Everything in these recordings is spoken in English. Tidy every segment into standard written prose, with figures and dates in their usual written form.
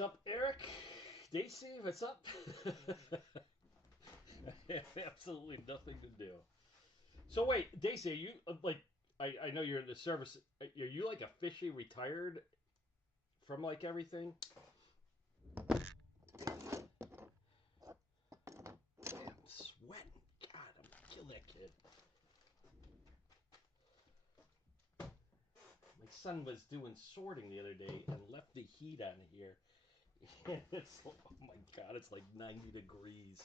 up, Eric? Daisy, what's up? I have absolutely nothing to do. So wait, Daisy, are you like? I know you're in the service. Are you like officially retired from like everything? Damn, I'm sweating. God, I'm gonna kill that kid. My son was doing sorting the other day and left the heat on here. It's oh my god, it's like 90 degrees.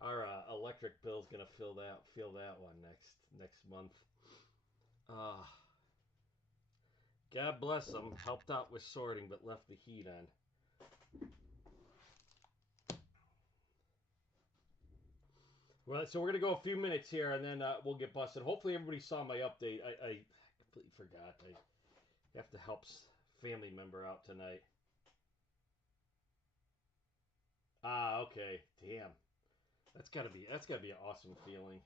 Our electric bill's gonna feel that one next month. Uh, God bless them. Helped out with sorting, but left the heat on. Well, so we're gonna go a few minutes here, and then we'll get busted. Hopefully, everybody saw my update. I completely forgot. I have to help family member out tonight. Ah, okay. Damn, that's gotta be an awesome feeling.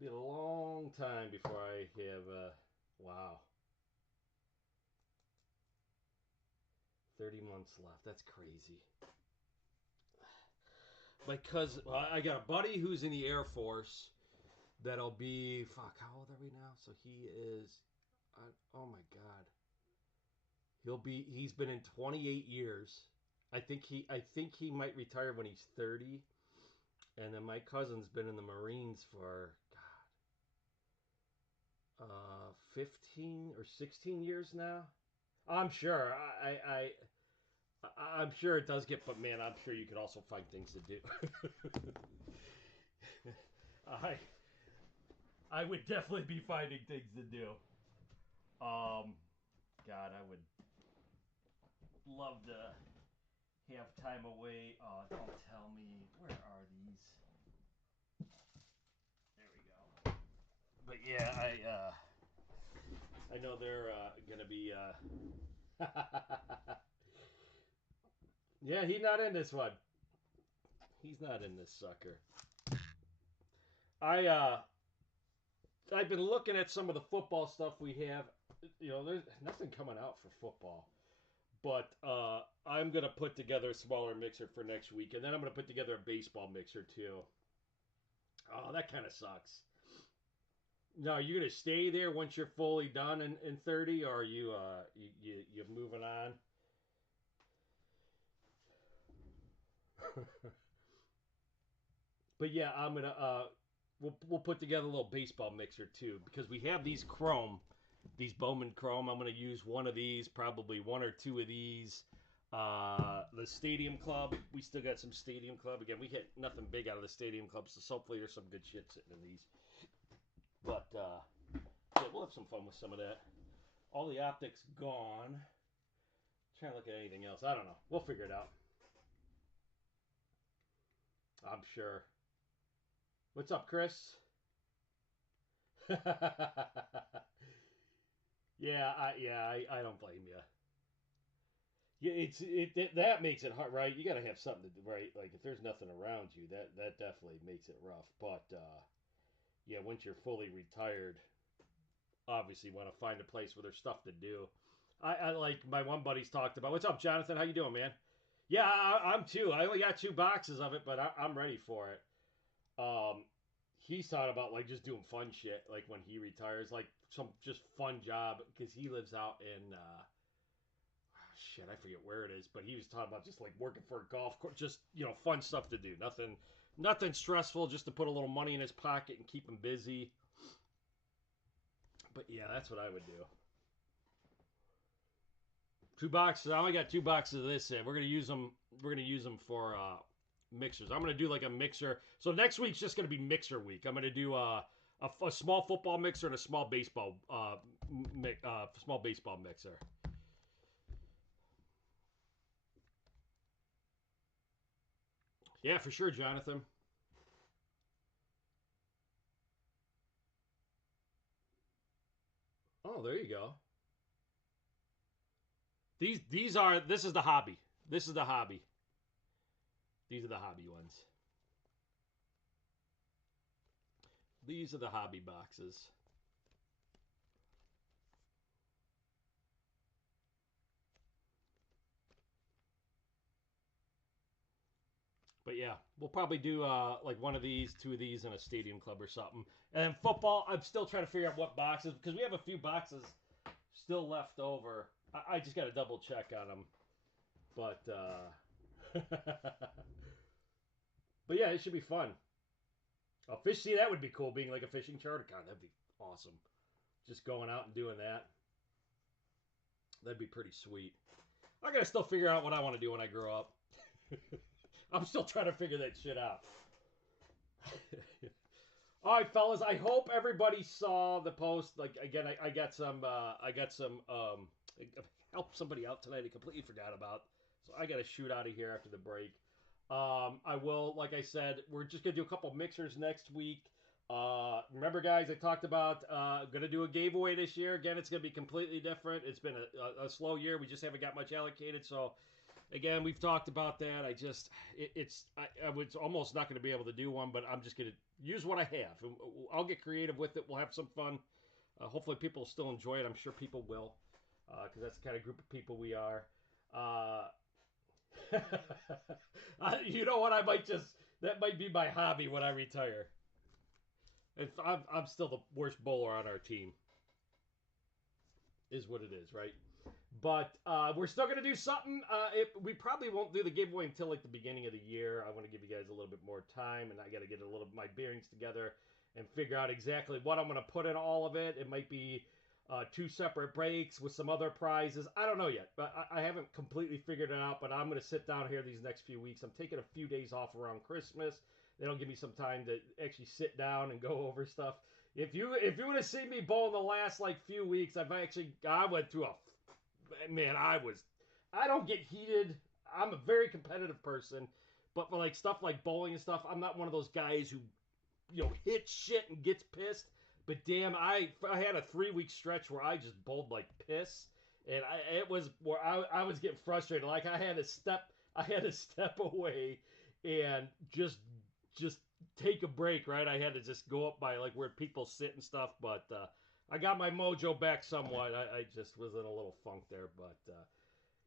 Be a long time before I have. Wow, 30 months left. That's crazy. My cousin, well, I got a buddy who's in the Air Force. That'll be fuck. How old are we now? So he is. Oh my god. He's been in 28 years. I think he might retire when he's 30. And then my cousin's been in the Marines for God, 15 or 16 years now. I'm sure. I'm sure it does get, but man, I'm sure you could also find things to do. I I would definitely be finding things to do. Um, God, I would love to have time away. Oh, don't tell me. Where are these? There we go. But yeah, I know they're gonna be. Yeah, he's not in this one. He's not in this sucker. I I've been looking at some of the football stuff we have. There's nothing coming out for football. But I'm gonna put together a smaller mixer for next week, and then I'm gonna put together a baseball mixer too. Oh, that kind of sucks. Now, are you gonna stay there once you're fully done in 30, or are you moving on? But yeah, I'm gonna we'll put together a little baseball mixer too because we have these Bowman Chrome. I'm gonna use one of these, probably one or two of these. The Stadium Club, we still got some Stadium Club. Again, we hit nothing big out of the Stadium Club, so hopefully there's some good shit sitting in these. But yeah, we'll have some fun with some of that. All the optics gone. Trying to look at anything else. I don't know. We'll figure it out. I'm sure. What's up, Chris? I don't blame you. Yeah, that makes it hard, right? You got to have something to do, right? Like if there's nothing around you, that definitely makes it rough. But yeah, once you're fully retired, obviously want to find a place where there's stuff to do. I like my one buddy's talked about. What's up, Jonathan? How you doing, man? Yeah, I'm too. I only got 2 boxes of it, but I'm ready for it. Um, he's thought about like just doing fun shit, like when he retires, like some just fun job because he lives out in shit, I forget where it is, but he was talking about just like working for a golf course, just fun stuff to do. Nothing stressful, just to put a little money in his pocket and keep him busy. But yeah, that's what I would do. 2 boxes. I only got 2 boxes of this. We're gonna use them. We're gonna use them for mixers. I'm gonna do like a mixer. So next week's just gonna be mixer week. I'm gonna do a small football mixer and a small baseball mixer. Yeah, for sure, Jonathan. Oh, there you go. This is the hobby. This is the hobby. These are the hobby ones. These are the hobby boxes. But yeah, we'll probably do like one of these, two of these in a stadium club or something. And then football, I'm still trying to figure out what boxes because we have a few boxes still left over. I just got to double check on them. But but yeah, it should be fun. A fish, see, that would be cool. Being like a fishing charter, God, that'd be awesome. Just going out and doing that, that'd be pretty sweet. I gotta still figure out what I want to do when I grow up. I'm still trying to figure that shit out. All right, fellas. I hope everybody saw the post. Like again, I got some. Help somebody out tonight. I completely forgot about. So I got to shoot out of here after the break. I will, like I said, we're just gonna do a couple mixers next week. Remember, guys, I talked about gonna do a giveaway this year. Again, it's gonna be completely different. It's been a slow year. We just haven't got much allocated, so again, we've talked about that. I was almost not going to be able to do one, but I'm just going to use what I have. I'll get creative with it. We'll have some fun. Hopefully, people will still enjoy it. I'm sure people will, because that's the kind of group of people we are. You know what? That might be my hobby when I retire. I'm still the worst bowler on our team. Is what it is, right? But we're still going to do something. We probably won't do the giveaway until like the beginning of the year. I want to give you guys a little bit more time, and I got to get a little my bearings together and figure out exactly what I'm going to put in all of it. It might be two separate breaks with some other prizes. I don't know yet, but I haven't completely figured it out. But I'm going to sit down here these next few weeks. I'm taking a few days off around Christmas. That'll give me some time to actually sit down and go over stuff. If you would have seen me bowl in the last like few weeks, I went through a man, I don't get heated. I'm a very competitive person, but for like stuff like bowling and stuff, I'm not one of those guys who, hits shit and gets pissed. But damn, I had a 3 week stretch where I just bowled like piss, and it was where I was getting frustrated. Like I had to step away and just take a break. Right, I had to just go up by like where people sit and stuff, but. I got my mojo back somewhat. I just was in a little funk there, but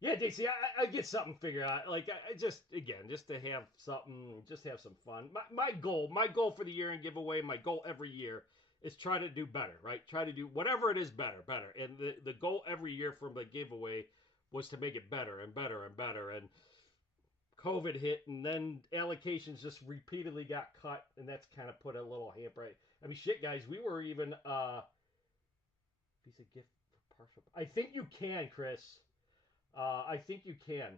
yeah, DC, I get something figured out. Like I just to have something, just have some fun. My goal for the year and giveaway, my goal every year is try to do better, right? Try to do whatever it is better. And the goal every year from the giveaway was to make it better and better and better. And COVID hit, and then allocations just repeatedly got cut, and that's kind of put a little hamper. I mean, shit, guys, we were even. Piece of gift for partial. I think you can, Chris. I think you can.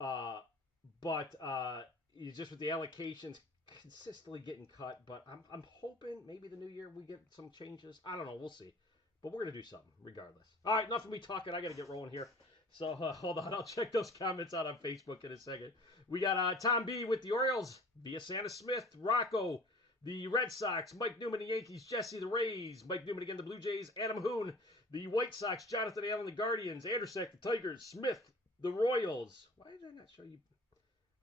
Uh, but you just with the allocations consistently getting cut. But I'm hoping maybe the new year we get some changes. I don't know. We'll see. But we're gonna do something regardless. All right, enough of me talking. I gotta get rolling here. So hold on. I'll check those comments out on Facebook in a second. We got Tom B with the Orioles via Santa Smith, Rocco. The Red Sox, Mike Newman, the Yankees, Jesse, the Rays, Mike Newman again, the Blue Jays, Adam Hoon, the White Sox, Jonathan Allen, the Guardians, Andersack, the Tigers, Smith, the Royals. Why did I not show you?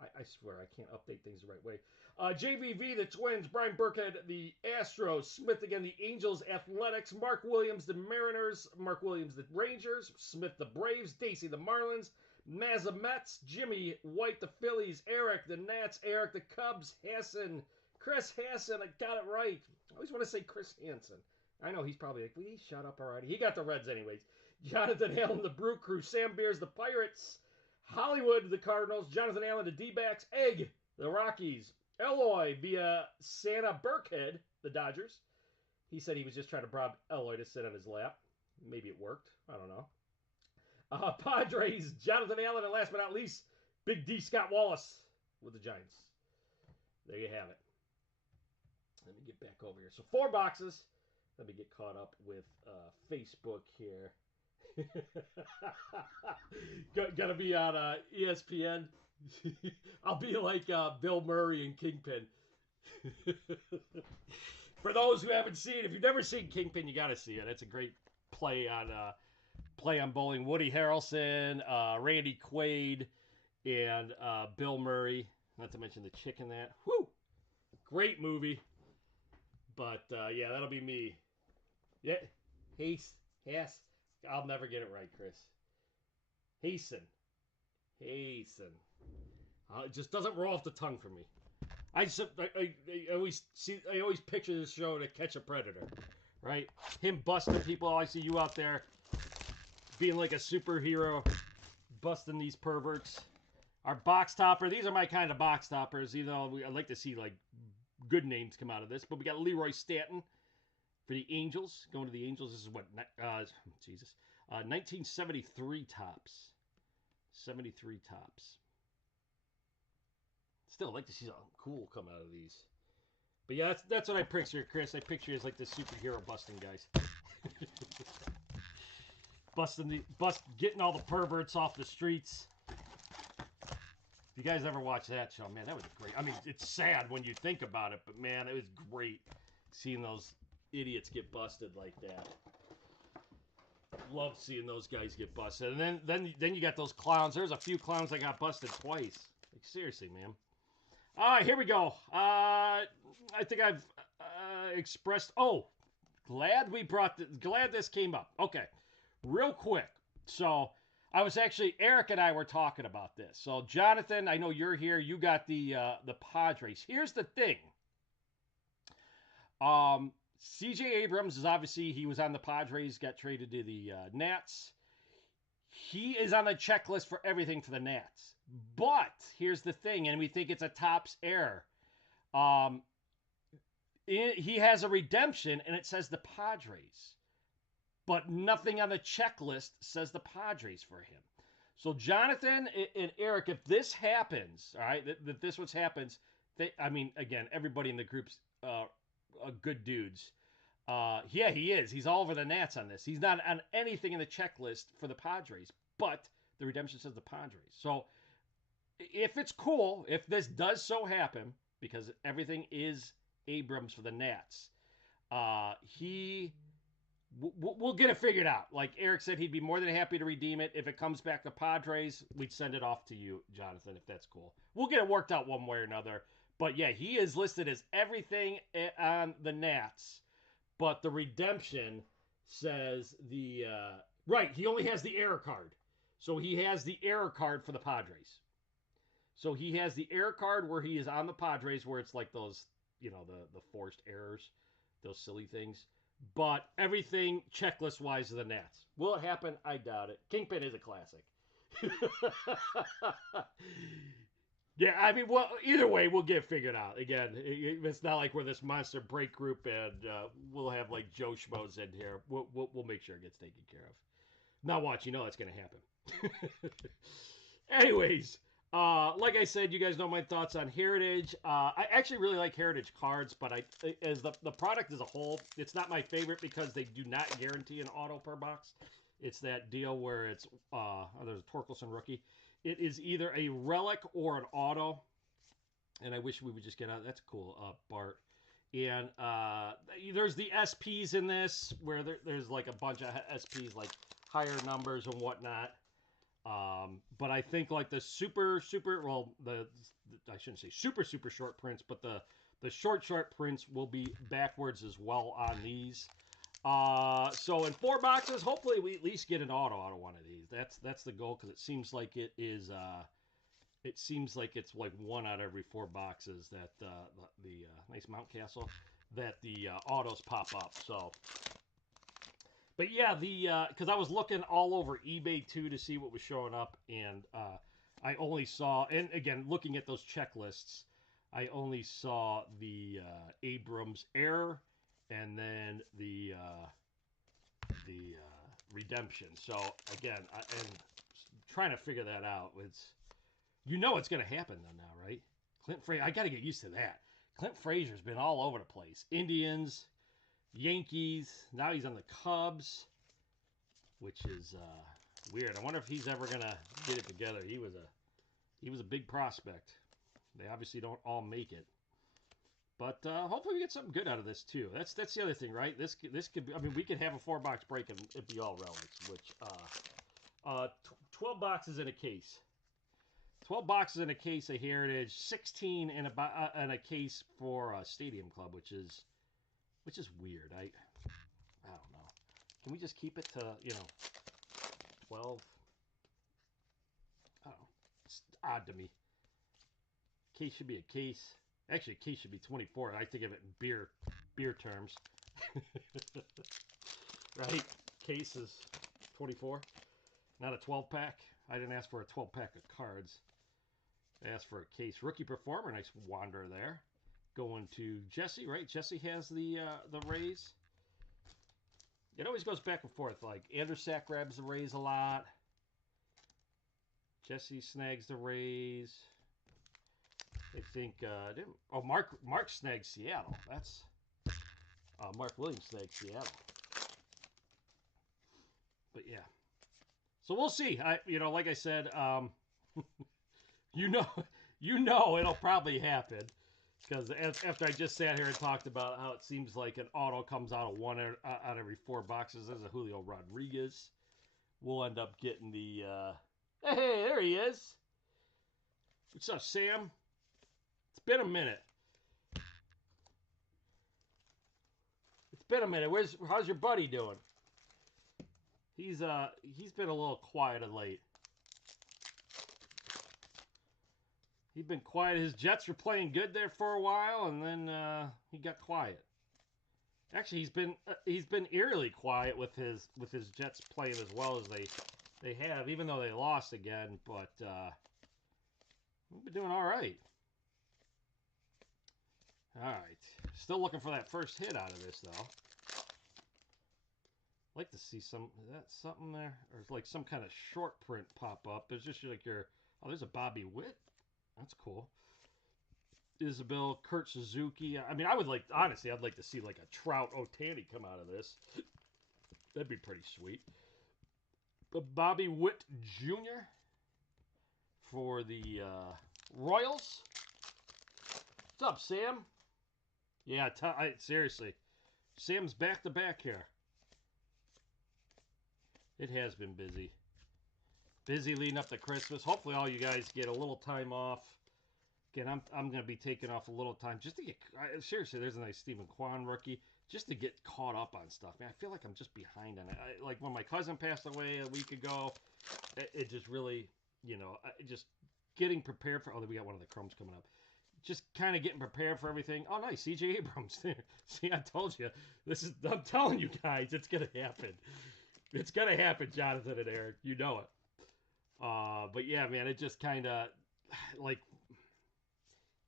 I swear I can't update things the right way. JVV, the Twins, Brian Burkhead, the Astros, Smith again, the Angels, Athletics, Mark Williams, the Mariners, Mark Williams, the Rangers, Smith, the Braves, Dacey, the Marlins, Mazza Mets, Jimmy White, the Phillies, Eric, the Nats, Eric, the Cubs, Hassan, Chris Hassan, I got it right. I always want to say Chris Hansen. I know he's probably like, will you shut up already? He got the Reds anyways. Jonathan Allen, the Brew Crew, Sam Beers, the Pirates, Hollywood, the Cardinals, Jonathan Allen, the D-backs, Egg, the Rockies, Eloy via Santa Burkhead, the Dodgers. He said he was just trying to bribe Eloy to sit on his lap. Maybe it worked. I don't know. Padres, Jonathan Allen, and last but not least, Big D. Scott Wallace with the Giants. There you have it. Let me get back over here. So 4 boxes. Let me get caught up with Facebook here. Gotta be on ESPN. I'll be like Bill Murray and Kingpin. For those who haven't seen, if you've never seen Kingpin, you gotta see it. It's a great play on bowling. Woody Harrelson, Randy Quaid, and Bill Murray. Not to mention the chick in that. Whew! Great movie. But yeah, that'll be me. Yeah, Yes. I'll never get it right, Chris. Hasten. It just doesn't roll off the tongue for me. I always picture this show to Catch a Predator, right? Him busting people. I see you out there being like a superhero, busting these perverts. Our box topper. These are my kind of box toppers. Even though I'd like to see like good names come out of this, but we got Leroy Stanton for the Angels. Going to the Angels. This is what 1973 tops. 73 tops. Still, I'd like to see something cool come out of these. But yeah, that's what I picture, Chris. I picture as like the superhero busting guys. Getting all the perverts off the streets. If you guys ever watch that show, man, that was great. I mean, it's sad when you think about it, but man, it was great seeing those idiots get busted like that. Love seeing those guys get busted. And then you got those clowns. There's a few clowns that got busted twice. Like, seriously, man. All right, here we go. I think I've expressed. Oh, glad this came up. Okay, real quick. So I was actually Eric and I were talking about this. So Jonathan, I know you're here. You got the Padres. Here's the thing. C.J. Abrams is obviously he was on the Padres, got traded to the Nats. He is on the checklist for everything for the Nats. But here's the thing, and we think it's a Topps error. He has a redemption, and it says the Padres. But nothing on the checklist says the Padres for him. So Jonathan and Eric, if this happens, all right, that this what happens, I mean, again, everybody in the group's good dudes. Yeah, he is. He's all over the Nats on this. He's not on anything in the checklist for the Padres, but the redemption says the Padres. So if it's cool, if this does so happen, because everything is Abrams for the Nats, we'll get it figured out. Like Eric said, he'd be more than happy to redeem it. If it comes back to Padres, we'd send it off to you, Jonathan, if that's cool. We'll get it worked out one way or another. But yeah, he is listed as everything on the Nats. But the redemption says right, he only has the error card. So he has the error card for the Padres. So he has the error card where he is on the Padres, where it's like those, the forced errors, those silly things. But everything checklist-wise is the Nats. Will it happen? I doubt it. Kingpin is a classic. Yeah, I mean, well, either way, we'll get figured out. Again, it's not like we're this monster break group and we'll have like Joe Schmoes in here. We'll make sure it gets taken care of. Now watch, that's going to happen. Anyways, like I said, you guys know my thoughts on Heritage. I actually really like Heritage cards, but as the product as a whole, it's not my favorite because they do not guarantee an auto per box. It's that deal where it's there's a Torkelson rookie. It is either a relic or an auto, and I wish we would just get out. That's cool, Bart. And there's the SPs in this where there's like a bunch of SPs, like higher numbers and whatnot. But I think like the I shouldn't say super short prints, but the short prints will be backwards as well on these. So in 4 boxes, hopefully we at least get an auto out of one of these. That's the goal, because it seems like it is. It seems like it's like 1 out of every 4 boxes that the nice Mount Castle that the autos pop up. So, but yeah, because I was looking all over eBay too to see what was showing up, and I only saw, and again looking at those checklists, I only saw the Abrams error. And then the redemption. So again, and trying to figure that out. It's it's going to happen though now, right? Clint Frazier. I got to get used to that. Clint Frazier's been all over the place. Indians, Yankees. Now he's on the Cubs, which is weird. I wonder if he's ever going to get it together. He was a big prospect. They obviously don't all make it. But hopefully we get something good out of this too. That's the other thing, right? This could be. I mean, we could have a 4-box break and it'd be all relics. Which 12 boxes in a case. 12 boxes in a case of Heritage. 16 in a case for Stadium Club, which is weird. I don't know. Can we just keep it to 12? I don't know. It's odd to me. Case should be a case. Actually, a case should be 24. I think of it in beer terms. Right? Case is 24, not a 12-pack. I didn't ask for a 12-pack of cards. I asked for a case. Rookie performer, nice wander there. Going to Jesse, right? Jesse has the Rays. It always goes back and forth. Like Andersack grabs the Rays a lot. Jesse snags the Rays. I think Mark snags Seattle. That's Mark Williams snags Seattle. But yeah, so we'll see. Like I said, you know, it'll probably happen because after I just sat here and talked about how it seems like an auto comes out of one out every 4 boxes. There's a Julio Rodriguez. We'll end up getting the. Hey, there he is. What's up, Sam? It's been a minute. It's been a minute. How's your buddy doing? He's been a little quiet of late. He's been quiet. His Jets were playing good there for a while, and then he got quiet. Actually, he's been eerily quiet with his Jets playing as well as they have, even though they lost again. But we've been doing all right. All right, still looking for that first hit out of this though. I'd like to see something there, or like some kind of short print pop up. There's just like there's a Bobby Witt. That's cool. Isabel, Kurt Suzuki. I mean, I'd like to see like a Trout Ohtani come out of this. That'd be pretty sweet. But Bobby Witt Jr. for the Royals. What's up, Sam? Yeah, seriously. Sam's back to back here. It has been busy. Busy leading up to Christmas. Hopefully all you guys get a little time off. Again, I'm going to be taking off a little time just to get... seriously, there's a nice Stephen Kwan rookie. Just to get caught up on stuff. Man, I feel like I'm just behind on it. Like when my cousin passed away a week ago, it just really, just getting prepared for... Oh, we got one of the Chromes coming up. Just kind of getting prepared for everything. Oh, nice. C.J. Abrams. See, I told you. I'm telling you guys, it's going to happen. It's going to happen, Jonathan and Eric. You know it. But yeah, man, it just kind of like,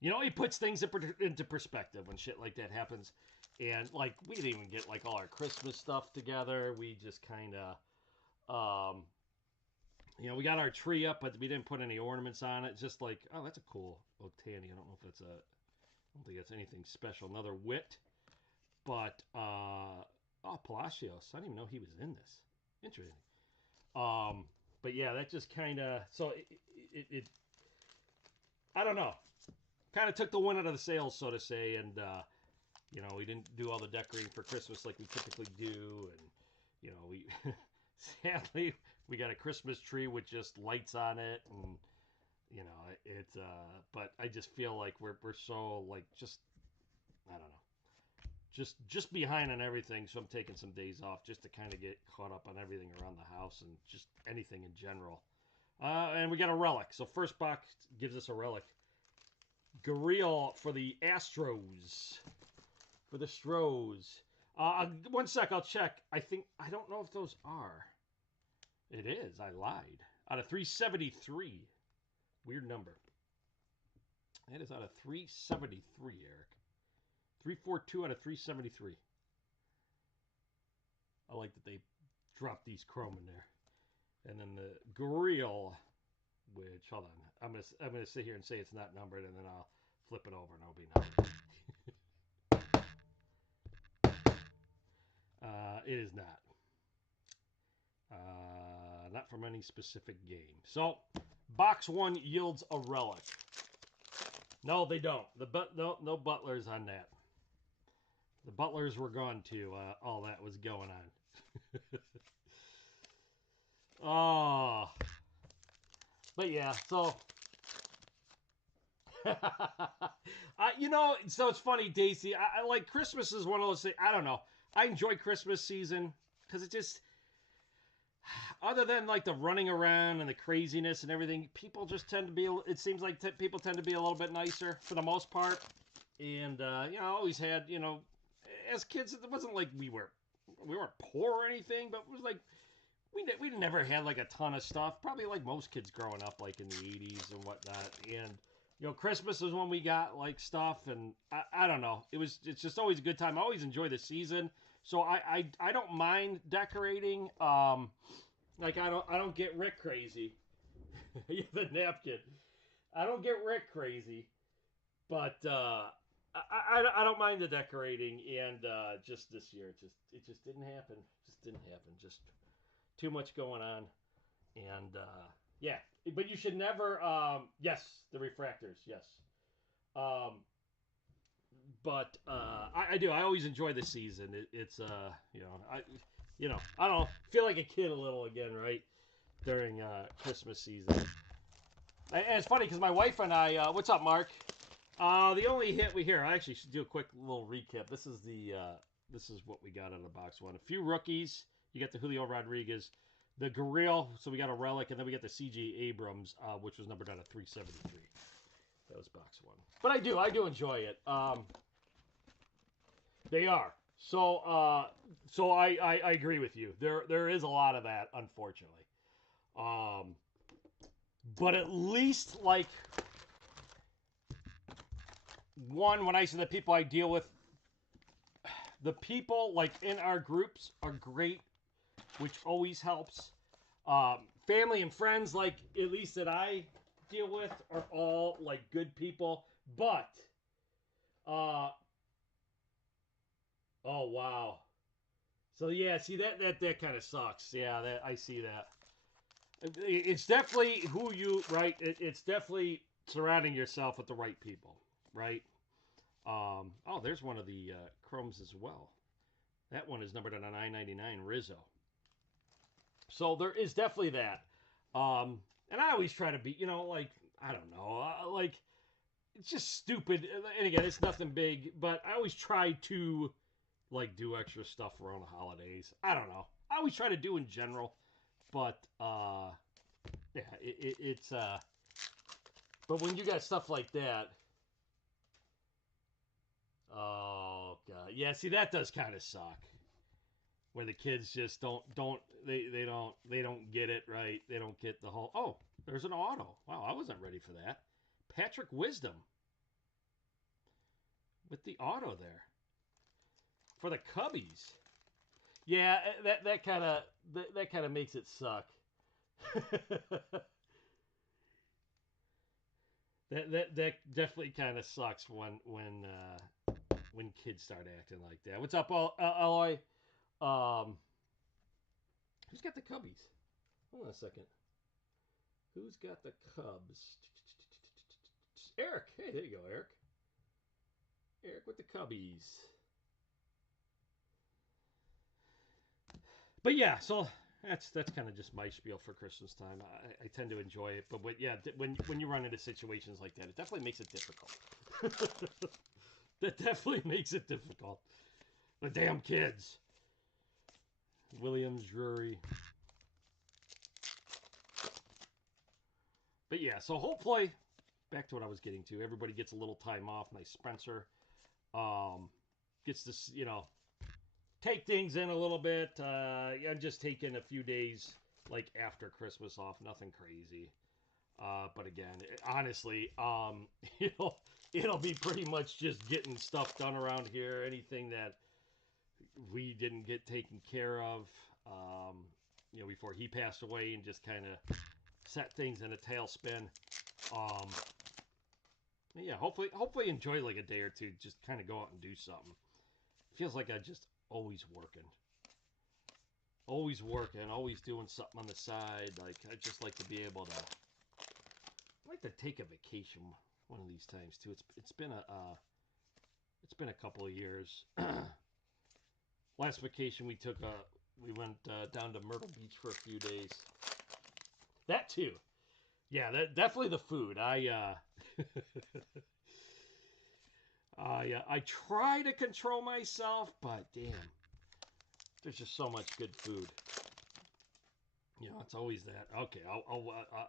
he puts things into perspective when shit like that happens. And like, we didn't even get like all our Christmas stuff together. We just kind of, we got our tree up, but we didn't put any ornaments on it. Just like, oh, that's a cool Ohtani. I don't know if I don't think that's anything special. Another Wit, but Palacios. I didn't even know he was in this. Interesting. But yeah, that just kind of, so it I don't know, kind of took the wind out of the sails, so to say, and we didn't do all the decorating for Christmas like we typically do, and we sadly we got a Christmas tree with just lights on it, and but I just feel like we're so like just, I don't know, just behind on everything, so I'm taking some days off just to kind of get caught up on everything around the house and just anything in general. And we got a relic. So first box gives us a relic. Gurriel for the Astros. For the Stros. 1 sec, I'll check. I don't know if those are. It is. I lied. Out of 373. Weird number. That is out of 373, Eric. 342 out of 373. I like that they dropped these chrome in there. And then the Gurriel, which, hold on, I'm gonna sit here and say it's not numbered, and then I'll flip it over and it'll be numbered. It is not. Not from any specific game. So, box 1 yields a relic. No, they don't. No Butlers on that. The Butlers were gone too. All that was going on. Oh, but yeah. So, so it's funny, Daisy. I like Christmas is one of those things. I don't know. I enjoy Christmas season because it just. other than like the running around and the craziness and everything, people just tend to be. It seems like people tend to be a little bit nicer for the most part. And you know, I always had, you know, as kids, it wasn't like we weren't poor or anything, but it was like we never had like a ton of stuff. Probably like most kids growing up, like in the '80s and whatnot. And you know, Christmas is when we got like stuff, and I don't know. It's just always a good time. I always enjoy the season, so I don't mind decorating. Like I don't get Rick crazy. The napkin. I don't get Rick crazy, but I don't mind the decorating. And just this year, it just didn't happen. Just didn't happen. Just too much going on. And yeah, but you should never. Yes, the refractors. Yes. Um, but I do. I always enjoy the season. It's I don't know, feel like a kid a little again, right? During Christmas season. And it's funny because my wife and I, what's up, Mark? The only hit we hear, I actually should do a quick little recap. This is what we got out of the box one. A few rookies. You got the Julio Rodriguez, the Gurriel. So we got a relic, and then we got the C.J. Abrams, which was numbered out of 373. That was box one. But I do enjoy it. They are. So I agree with you. There is a lot of that, unfortunately. But at least like when I say the people I deal with, the people like in our groups are great, which always helps. Family and friends, like at least that I deal with, are all like good people. But oh wow. So yeah, see that kind of sucks. Yeah, that I see that. It's definitely who you right. It's definitely surrounding yourself with the right people, right? Oh, there's one of the chromes as well. That one is numbered on a 999 Rizzo. So there is definitely that. And I always try to be, you know, like I don't know, like it's just stupid. And again, it's nothing big, but I always try to like do extra stuff around the holidays. I don't know. I always try to do in general, but yeah, it's but when you got stuff like that, oh god, yeah. See, that does kind of suck. Where the kids just they don't get it right. They don't get the whole. Oh, there's an auto. Wow, I wasn't ready for that. Patrick Wisdom with the auto there for the Cubbies. Yeah, that kind of makes it suck. That definitely kind of sucks when kids start acting like that. What's up, Alloy? Who's got the Cubbies? Hold on a second. Who's got the Cubs? Eric. Hey, there you go, Eric. Eric with the Cubbies. But yeah, so that's kind of just my spiel for Christmas time. I tend to enjoy it, but when you run into situations like that, it definitely makes it difficult. That definitely makes it difficult. The damn kids. Williams, Drury. But yeah, so hopefully, back to what I was getting to, everybody gets a little time off. Nice Spencer gets to, you know, take things in a little bit. I'm just taking a few days like after Christmas off, nothing crazy. But again, honestly, it'll be pretty much just getting stuff done around here. Anything that we didn't get taken care of, you know, before he passed away, and just kind of set things in a tailspin. Um, yeah, hopefully enjoy like a day or two. Just kind of go out and do something. Feels like I just always working, always doing something on the side. Like I just like to be able to. I'd like to take a vacation one of these times too. It's been a couple of years. Last vacation we went down to Myrtle Beach for a few days. That too. Yeah, that definitely the food. I try to control myself, but damn, there's just so much good food. You know, it's always that. Okay,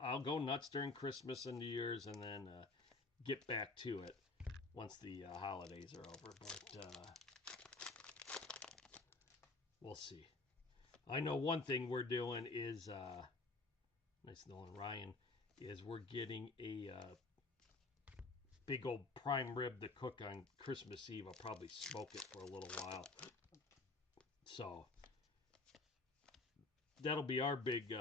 I'll go nuts during Christmas and New Year's, and then get back to it once the holidays are over. But we'll see. I know one thing we're doing is nice knowing Ryan is we're getting a big old prime rib to cook on Christmas Eve. I'll probably smoke it for a little while. So that'll be our big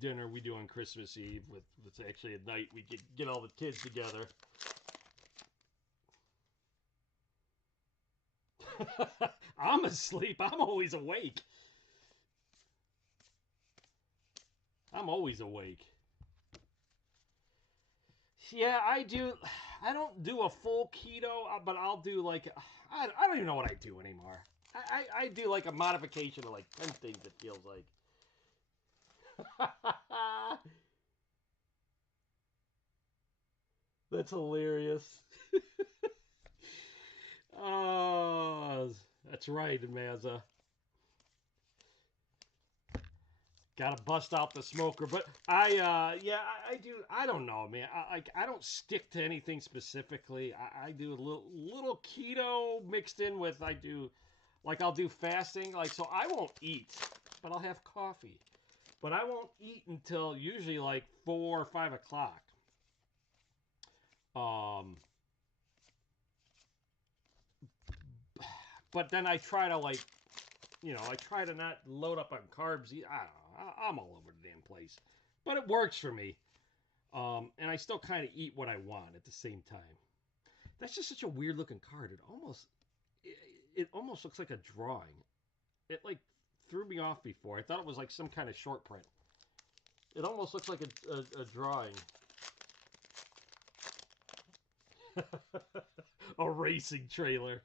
dinner we do on Christmas Eve. With it's actually a night we get all the kids together. I'm asleep. I'm always awake. I'm always awake. Yeah, I do. I don't do a full keto, but I'll do like I don't even know what I do anymore. I do like a modification of like 10 things. It feels like. That's hilarious. Oh, that's right, Mazza. Got to bust out the smoker, but I do. I don't know, man. I don't stick to anything specifically. I do a little keto mixed in with I do, like I'll do fasting. Like so, I won't eat, but I'll have coffee. But I won't eat until usually like 4 or 5 o'clock. Um, but then I try to like, I try to not load up on carbs. I don't know. I'm all over the damn place, but it works for me. And I still kind of eat what I want at the same time. That's just such a weird looking card. It almost looks like a drawing. It like threw me off before. I thought it was like some kind of short print. It almost looks like a drawing. A racing trailer.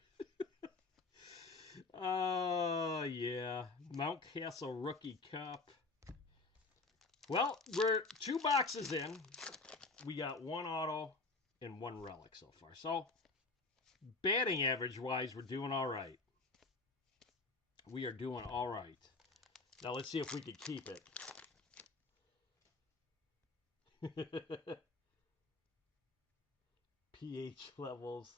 Oh, yeah. Mount Castle Rookie Cup. Well, we're 2 boxes in. We got 1 auto and 1 relic so far. So, batting average wise, we're doing all right. We are doing all right. Now, let's see if we can keep it. pH levels.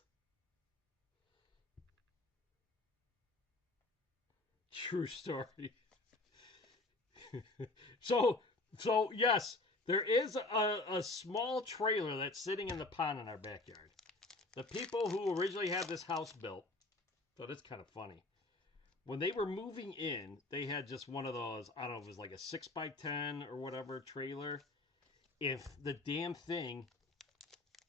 True story. so yes, there is a small trailer that's sitting in the pond in our backyard. The people who originally had this house built, so that's kind of funny. When they were moving in, they had just one of those, I don't know if it was like a 6x10 or whatever trailer. If the damn thing,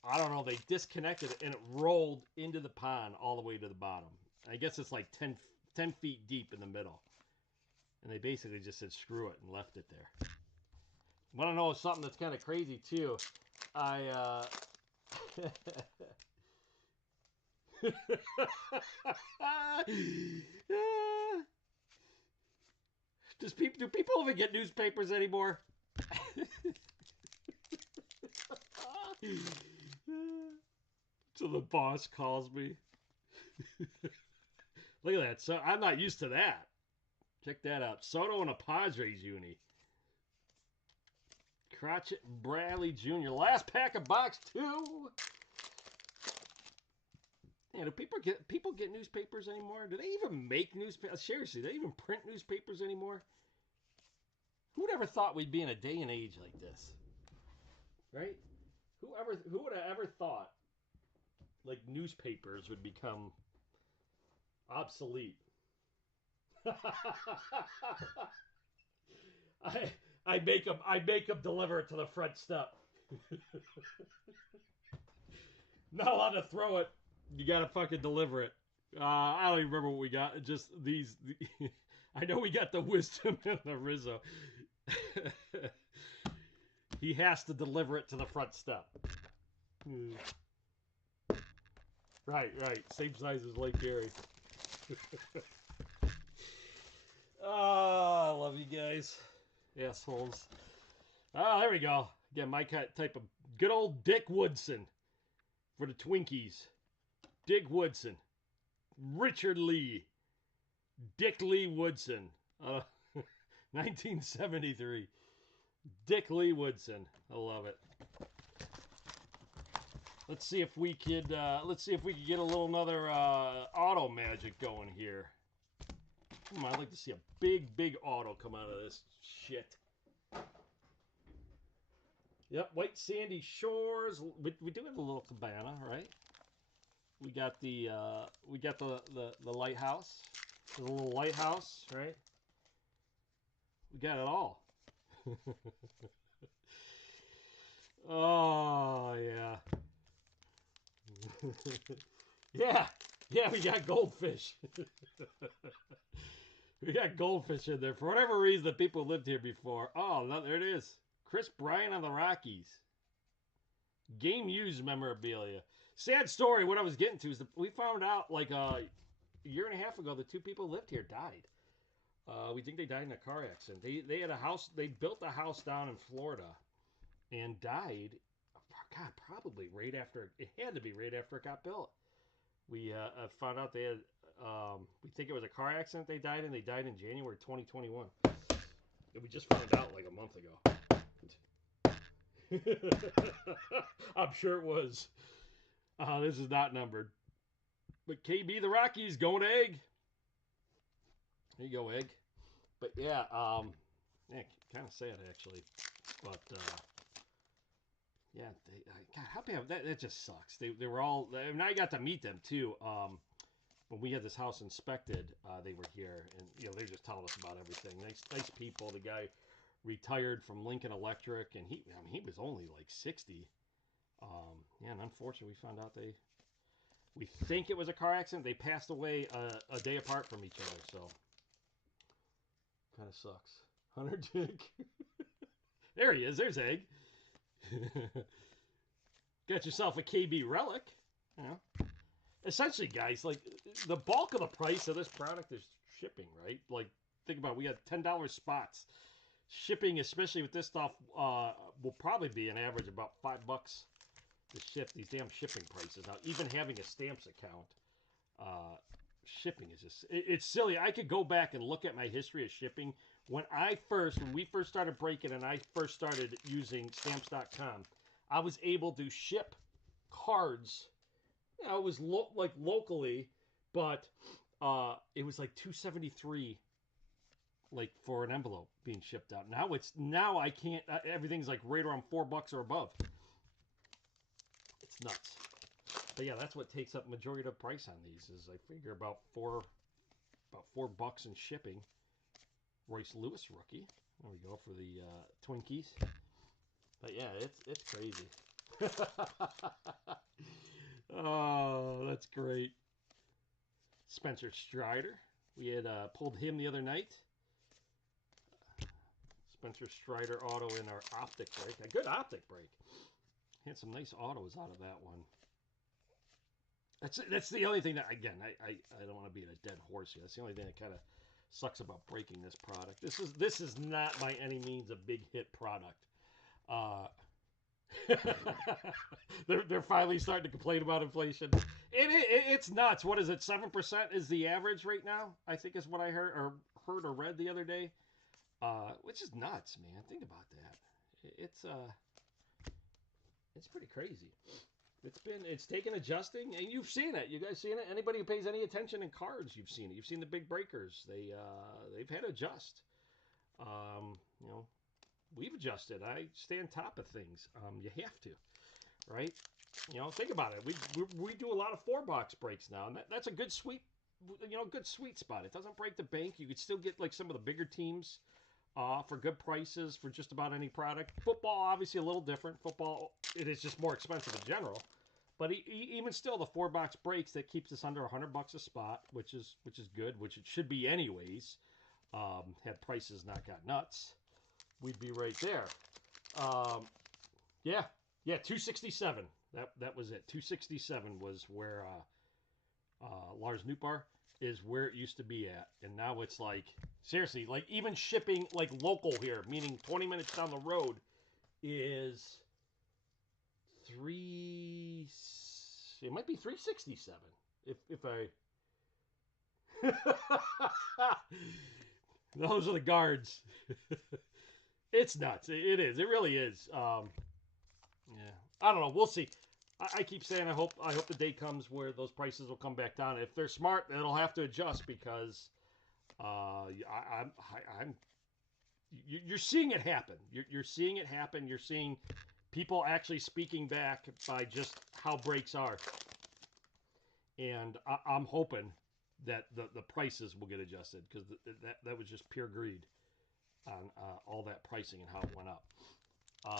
I don't know, they disconnected it and it rolled into the pond all the way to the bottom. I guess it's like 10 feet deep in the middle. And they basically just said screw it and left it there. Want to know something that's kind of crazy too? I do people even get newspapers anymore? So the boss calls me. Look at that. So I'm not used to that. Check that out. Soto and a Padres uni. Crotchet Bradley Jr. Last pack of box 2. Yeah, do people get newspapers anymore? Do they even make newspapers? Seriously, do they even print newspapers anymore? Who would ever thought we'd be in a day and age like this? Right? Who would have ever thought like newspapers would become obsolete? I I make them deliver it to the front step. Not allowed to throw it. You gotta fucking deliver it. I don't even remember what we got. Just these. I know we got the wisdom and the Rizzo. He has to deliver it to the front step. Right. Same size as Lake Erie. Oh, I love you guys. Assholes. Oh, there we go. Again, my type of good old Dick Woodson for the Twinkies. Dick Woodson. Richard Lee. Dick Lee Woodson. 1973. Dick Lee Woodson. I love it. Let's see if we could. Get a little another auto magic going here. I'd like to see a big auto come out of this shit. Yep, White Sandy Shores. We do have a little cabana, right? We got the lighthouse. The little lighthouse, right? We got it all. Oh yeah. yeah, we got goldfish. We got goldfish in there. For whatever reason, the people lived here before. Oh, no, there it is. Chris Bryant on the Rockies. Game used memorabilia. Sad story. What I was getting to is we found out like a year and a half ago the two people who lived here died. We think they died in a car accident. They had a house. They built a house down in Florida, and died. God, probably right after. It had to be right after it got built. We found out they had. We think it was a car accident they died in. They died in January 2021. And we just found out like a month ago. I'm sure it was. This is not numbered. But KB the Rockies going to Egg. There you go, Egg. But yeah, kind of sad actually. But yeah, God, how bad that just sucks. They were all. And I got to meet them too. When we had this house inspected, they were here, and they just telling us about everything. Nice people. The guy retired from Lincoln Electric, and he was only like 60. And unfortunately, we found out we think it was a car accident. They passed away a day apart from each other, so kind of sucks. Hunter Dick. There he is. There's Egg. Got yourself a KB relic. Essentially, guys, like the bulk of the price of this product is shipping, right? Like, think about it. We got $10 spots. Shipping, especially with this stuff, will probably be an average about $5 to ship. These damn shipping prices now. Even having a stamps account, shipping is just it's silly. I could go back and look at my history of shipping. When we first started breaking and I first started using stamps.com, I was able to ship cards. It was locally, but it was like $2.73 like for an envelope being shipped out. Now I can't. Everything's like right around $4 or above. It's nuts. But yeah, that's what takes up majority of the price on these. Is I figure about $4 in shipping. Royce Lewis rookie. There we go for the Twinkies. But yeah, it's crazy. Oh, that's great. Spencer Strider. We had pulled him the other night. Spencer Strider auto in our optic break. A good optic break. Had some nice autos out of that one. That's the only thing that, again, I don't want to be a dead horse here. That's the only thing that kind of sucks about breaking this product. This is not by any means a big hit product. They're finally starting to complain about inflation. It's nuts. What is it? 7% is the average right now, I think is what I heard or read the other day. Which is nuts, man. Think about that. It's pretty crazy. It's taken adjusting, and you've seen it. You guys seen it? Anybody who pays any attention in cards, you've seen it. You've seen the big breakers. They've had to adjust. We've adjusted. I stay on top of things. You have to, right? Think about it. We do a lot of $4 breaks now, and that's a good sweet spot. It doesn't break the bank. You could still get like some of the bigger teams for good prices for just about any product. Football, obviously a little different. Football, it is just more expensive in general. But even still, the $4 breaks, that keeps us under $100 a spot, which is good, which it should be anyways. Had prices not got nuts, we'd be right there. Yeah, 267. That was it. 267 was where Lars Newbar is where it used to be at, and now it's like seriously, like even shipping like local here, meaning 20 minutes down the road, is it might be 367 if I Those are the guards. It's nuts. It is. It really is. Yeah. I don't know. We'll see. I keep saying I hope the day comes where those prices will come back down. If they're smart, it'll have to adjust because I'm you're seeing it happen. You're seeing it happen. You're seeing people actually speaking back by just how brakes are, and I'm hoping that the prices will get adjusted because that was just pure greed on all that pricing and how it went up.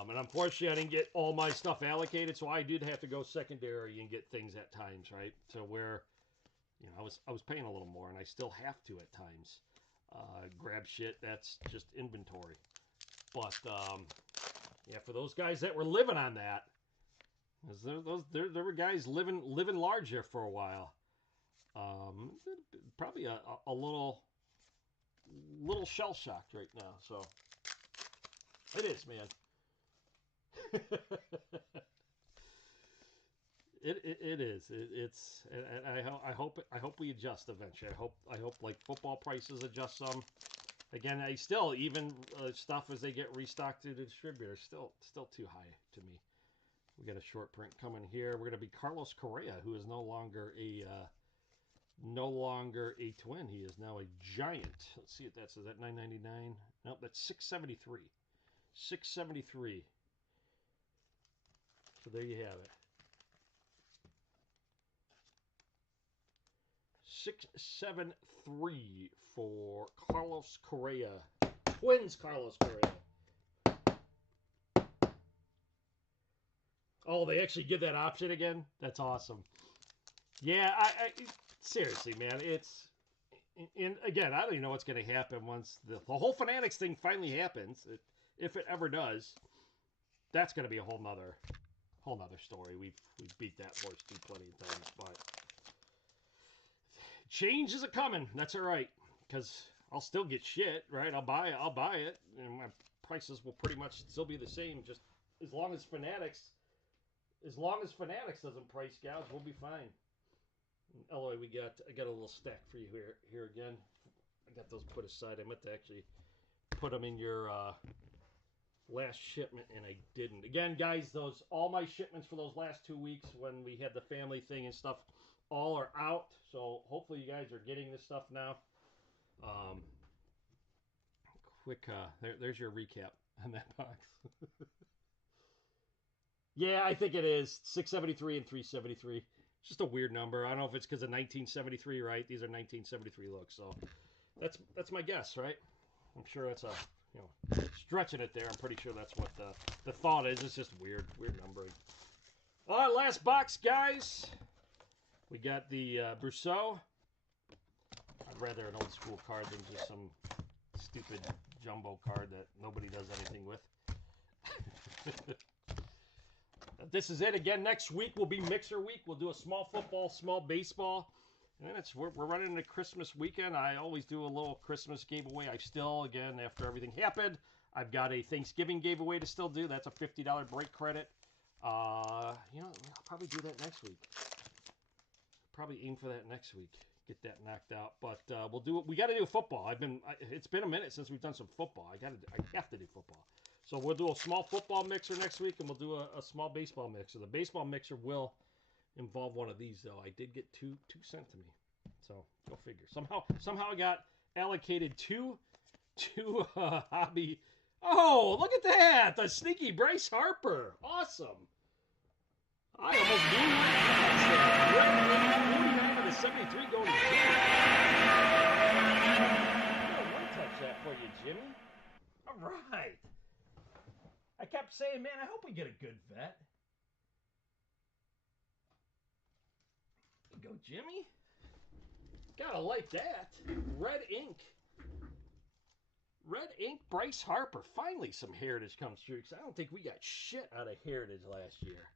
And unfortunately, I didn't get all my stuff allocated, so I did have to go secondary and get things at times, right? So where, I was paying a little more, and I still have to at times. Grab shit that's just inventory. But yeah, for those guys that were living on that, there were guys living large there for a while. Probably a little shell shocked right now. So it is, man. It is. It's. And I hope we adjust eventually. I hope like football prices adjust some. Again, I still even stuff as they get restocked to the distributor still too high to me. We got a short print coming here. We're gonna be Carlos Correa, who is no longer a twin. He is now a giant. Let's see what that says. That 999. Nope, that's 673. 673. So there you have it. 673 for Carlos Correa. Twins Carlos Correa. Oh, they actually give that option again? That's awesome. Yeah, I seriously, man, it's. And again, I don't even know what's going to happen once the whole Fanatics thing finally happens. If it ever does, that's going to be a whole nother story. We've beat that horse too plenty of times, but change is a coming. That's all right, because I'll still get shit, right? I'll buy it, and my prices will pretty much still be the same. Just as long as Fanatics doesn't price gouge, we'll be fine. Eloy, I got a little stack for you here again. I got those put aside. I meant to actually put them in your last shipment, and I didn't. Again, guys, all my shipments for those last 2 weeks when we had the family thing and stuff, all are out. So hopefully you guys are getting this stuff now. Quick, there's your recap on that box. Yeah, I think it is 673 and 373. Just a weird number. I don't know if it's because of 1973, right? These are 1973 looks, so that's my guess, right? I'm sure that's stretching it there. I'm pretty sure that's what the thought is. It's just weird numbering. All right, last box, guys. We got the Brousseau. I'd rather an old school card than just some stupid jumbo card that nobody does anything with. This is it. Again, next week will be Mixer Week. We'll do a small football, small baseball. And then we're running into Christmas weekend. I always do a little Christmas giveaway. I still, again, after everything happened, I've got a Thanksgiving giveaway to still do. That's a $50 break credit. I'll probably do that next week. Probably aim for that next week. Get that knocked out. But we'll do it. We got to do football. It's been a minute since we've done some football. I have to do football. So we'll do a small football mixer next week, and we'll do a small baseball mixer. The baseball mixer will involve one of these, though. I did get two sent to me, so go figure. Somehow I got allocated two hobby. Oh, look at that! The sneaky Bryce Harper, awesome. I almost blew 49 out of 73 going to Jimmy. One touch that for you, Jimmy. All right. I kept saying, man, I hope we get a good vet. Go, Jimmy. Gotta like that. Red ink. Red ink Bryce Harper. Finally some heritage comes through, because I don't think we got shit out of heritage last year.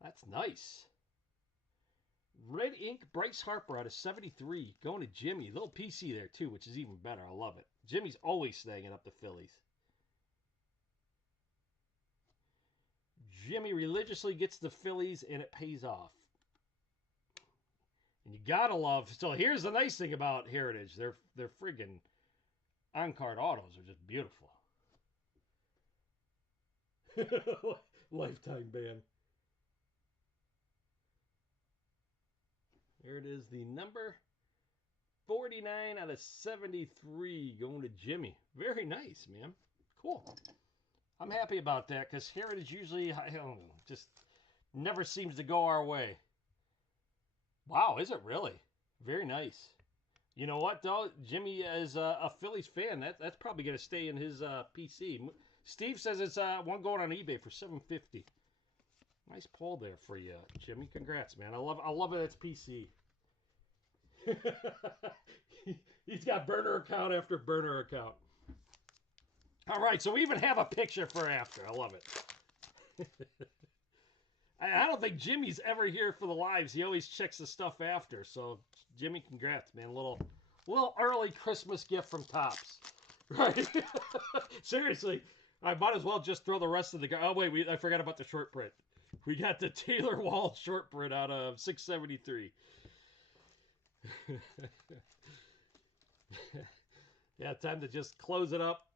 That's nice. Red ink Bryce Harper out of 73. Going to Jimmy. Little PC there, too, which is even better. I love it. Jimmy's always snagging up the Phillies. Jimmy religiously gets the Phillies, and it pays off. And you gotta love. So here's the nice thing about Heritage: they're friggin' on-card autos are just beautiful. Lifetime ban. There it is, the number 49 out of 73 going to Jimmy. Very nice, man. Cool. I'm happy about that because Heritage usually, I don't know, just never seems to go our way. Wow, is it really? Very nice. You know what, though? Jimmy is a Phillies fan. That's probably going to stay in his PC. Steve says it's one going on eBay for $750. Nice pull there for you, Jimmy. Congrats, man. I love it. It's PC. He's got burner account after burner account. All right, so we even have a picture for after. I love it. I don't think Jimmy's ever here for the lives. He always checks the stuff after. So, Jimmy, congrats, man. Little early Christmas gift from Topps. Right? Seriously, I might as well just throw the rest of the... Oh, wait, I forgot about the short print. We got the Taylor Wall short print out of 673. Yeah, time to just close it up.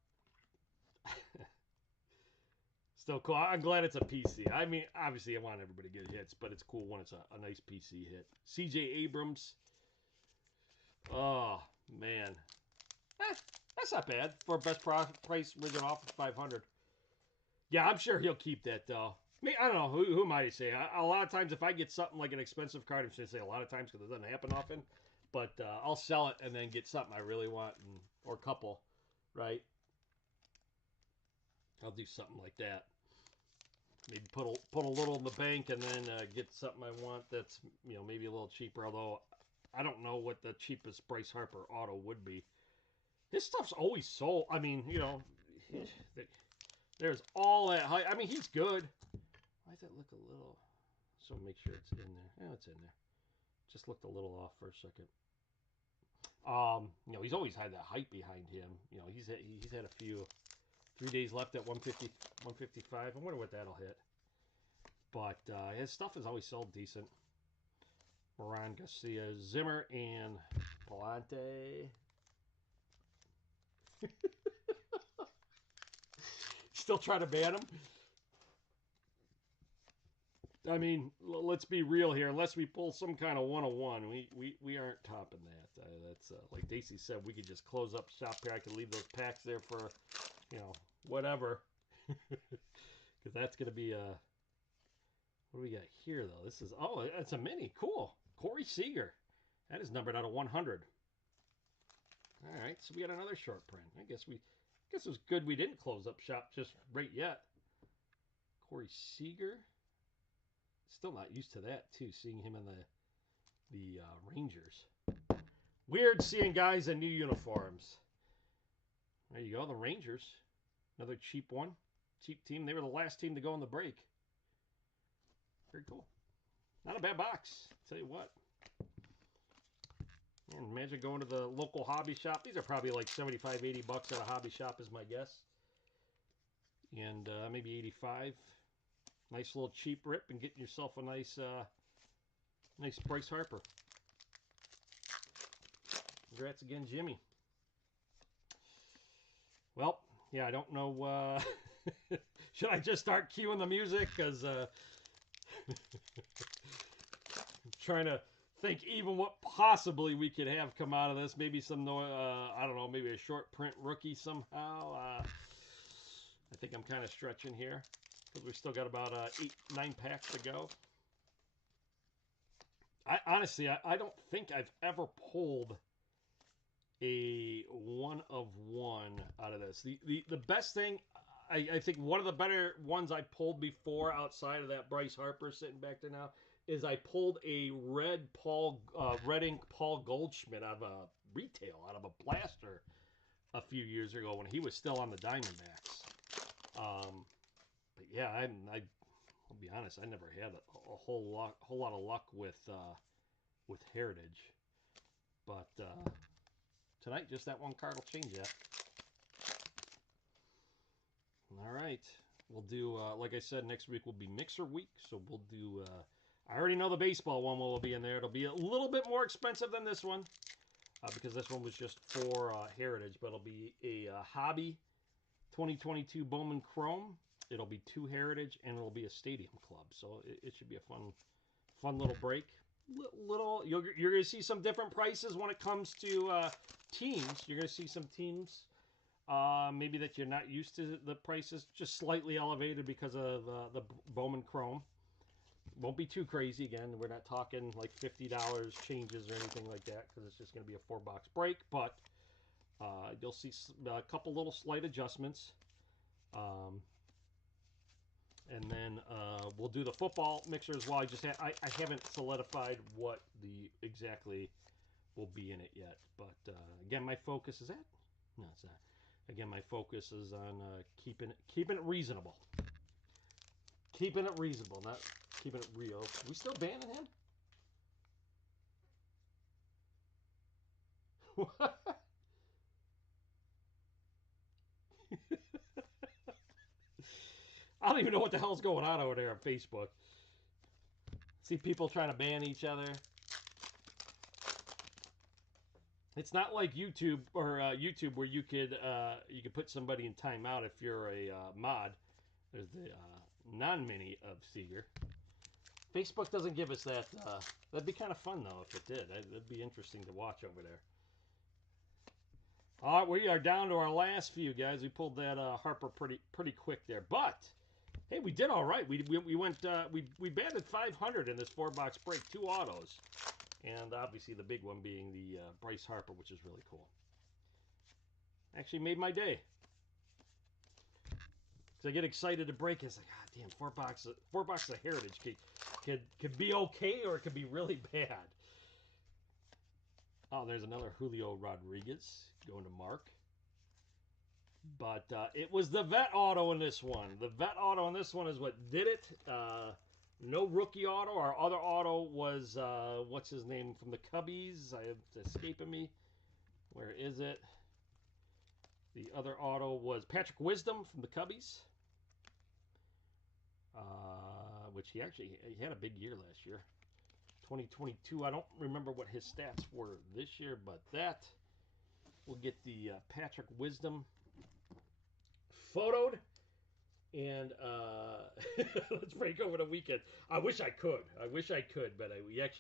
Still cool. I'm glad it's a PC. I mean, obviously, I want everybody to get hits, but it's cool when it's a nice PC hit. CJ Abrams. Oh, man. That's not bad for best price original offer, 500. Yeah, I'm sure he'll keep that, though. I mean, I don't know. Who might I say? A lot of times, if I get something like an expensive card, I'm just going to say a lot of times because it doesn't happen often, but I'll sell it and then get something I really want, or a couple, right? I'll do something like that. Maybe put a little in the bank and then get something I want that's maybe a little cheaper. Although I don't know what the cheapest Bryce Harper auto would be. His stuff's always sold. I mean, there's all that hype. I mean, he's good. Why does it look a little? So make sure it's in there. Yeah, it's in there. Just looked a little off for a second. He's always had that hype behind him. He's had a few. 3 days left at 150, 155. I wonder what that'll hit. But his stuff is always sold decent. Moran, Garcia, Zimmer, and Palante. Still trying to ban him? I mean, let's be real here. Unless we pull some kind of 101, we aren't topping that. That's like Daisy said, we could just close up shop here. I could leave those packs there for, whatever. Because that's going to be a... What do we got here, though? This is... Oh, it's a mini. Cool. Corey Seager. That is numbered out of 100. All right, so we got another short print. I guess it was good we didn't close up shop just right yet. Corey Seager. Still not used to that, too, seeing him in the Rangers. Weird seeing guys in new uniforms. There you go, the Rangers. Another cheap one. Cheap team. They were the last team to go on the break. Very cool. Not a bad box. I'll tell you what. Man, imagine going to the local hobby shop. These are probably like 75, 80 bucks at a hobby shop is my guess. And maybe 85. Nice little cheap rip and getting yourself a nice Bryce Harper. Congrats again, Jimmy. Well, yeah, I don't know. Should I just start cueing the music? Because I'm trying to think even what possibly we could have come out of this. Maybe some, I don't know, maybe a short print rookie somehow. I think I'm kind of stretching here because we've still got about 8-9 packs to go. Honestly, I don't think I've ever pulled a 1 of 1 out of this. The best thing, I think one of the better ones I pulled before outside of that Bryce Harper sitting back there now is I pulled a red ink Paul Goldschmidt out of a retail, out of a blaster a few years ago when he was still on the Diamondbacks. But yeah, I'll be honest, I never had a whole lot of luck with Heritage. But tonight, just that one card will change that. All right. We'll do, like I said, next week will be Mixer Week. So we'll do, I already know the baseball one will be in there. It'll be a little bit more expensive than this one. because this one was just for Heritage, but it'll be a Hobby 2022 Bowman Chrome. It'll be 2 Heritage, and it'll be a Stadium Club. So it should be a fun little break. Little, you're going to see some different prices when it comes to teams. You're going to see some teams maybe that you're not used to the prices, just slightly elevated because of the Bowman Chrome. Won't be too crazy. Again, we're not talking like $50 changes or anything like that because it's just going to be a 4-box break. But you'll see a couple little slight adjustments. And then we'll do the football mixer as well. I haven't solidified what the exactly will be in it yet. But again, my focus is that. No, it's not. Again, my focus is on keeping it reasonable. Keeping it reasonable, not keeping it real. We still banning him? What? I don't even know what the hell's going on over there on Facebook. See people trying to ban each other. It's not like YouTube or YouTube where you could put somebody in timeout if you're a mod. There's the non-mini of Seeger. Facebook doesn't give us that. That'd be kind of fun though if it did. That'd be interesting to watch over there. All right, we are down to our last few guys. We pulled that Harper pretty quick there, but hey, we did all right. We went we batted 500 in this 4-box break, 2 autos, and obviously the big one being the Bryce Harper, which is really cool. Actually made my day. Cause I get excited to break. It's like, God damn, 4 boxes of Heritage could be okay or it could be really bad. Oh, there's another Julio Rodriguez going to Mark. But it was the vet auto in this one. The vet auto in this one is what did it. No rookie auto. Our other auto was, what's his name from the Cubbies? It's escaping me. Where is it? The other auto was Patrick Wisdom from the Cubbies. Which he had a big year last year. 2022. I don't remember what his stats were this year, but that will get the Patrick Wisdom photoed, and let's break over the weekend. I wish I could, but we have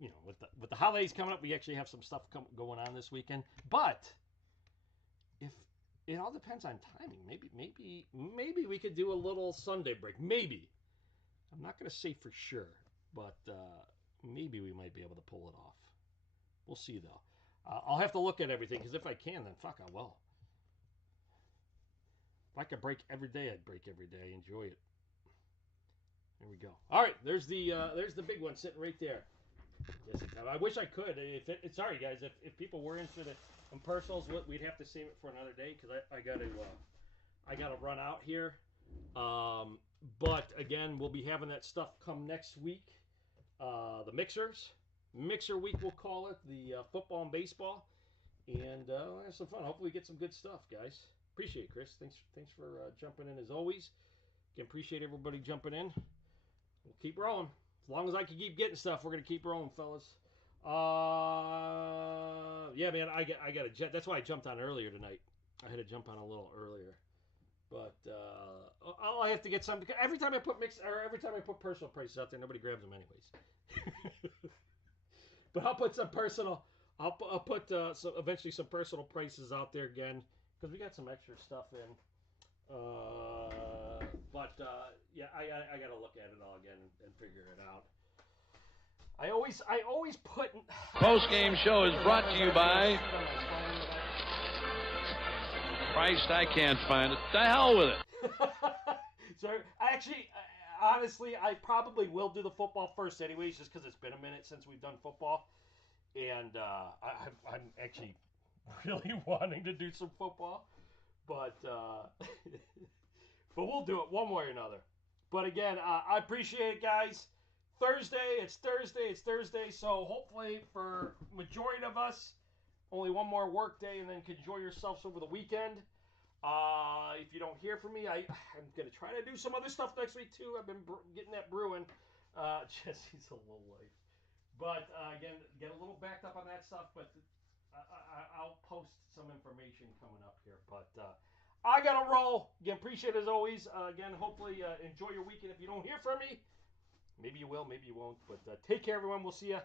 you know, with the holidays coming up, we actually have some stuff going on this weekend. But if it all depends on timing, maybe we could do a little Sunday break. Maybe, I'm not going to say for sure, but maybe we might be able to pull it off. We'll see though. I'll have to look at everything because if I can, then fuck, I will. If I could break every day, I'd break every day. I enjoy it. There we go. All right, there's the big one sitting right there. Yes, I wish I could. Sorry guys, if people were interested in personals, we'd have to save it for another day because I gotta run out here. But again, we'll be having that stuff come next week. The mixer week we'll call it, the football and baseball, and we'll have some fun. Hopefully, we get some good stuff, guys. Appreciate it, Chris. Thanks for jumping in as always. Again, appreciate everybody jumping in. We'll keep rolling. As long as I can keep getting stuff, we're gonna keep rolling, fellas. Yeah, man, I got a jet. That's why I jumped on earlier tonight. I had to jump on a little earlier, but I'll have to get some because every time I put personal prices out there, nobody grabs them anyways. But I'll put some personal. I'll put eventually some personal prices out there again because we got some extra stuff in. Yeah, I gotta look at it all again and figure it out. I always put Post game show is brought to you by Christ. I can't find it. The hell with it. So honestly, I probably will do the football first, anyways, just because it's been a minute since we've done football, and I'm actually really wanting to do some football. But we'll do it one way or another. But again, I appreciate it, guys. It's Thursday. So hopefully for majority of us, only one more work day, and then can enjoy yourselves over the weekend. If you don't hear from me, I'm gonna try to do some other stuff next week too. I've been getting that brewing. Jesse's a low life. But again, get a little backed up on that stuff. But I'll post some information coming up here. But I gotta roll. Again, appreciate it as always. Again, hopefully enjoy your weekend. If you don't hear from me, maybe you will, maybe you won't. But take care, everyone. We'll see you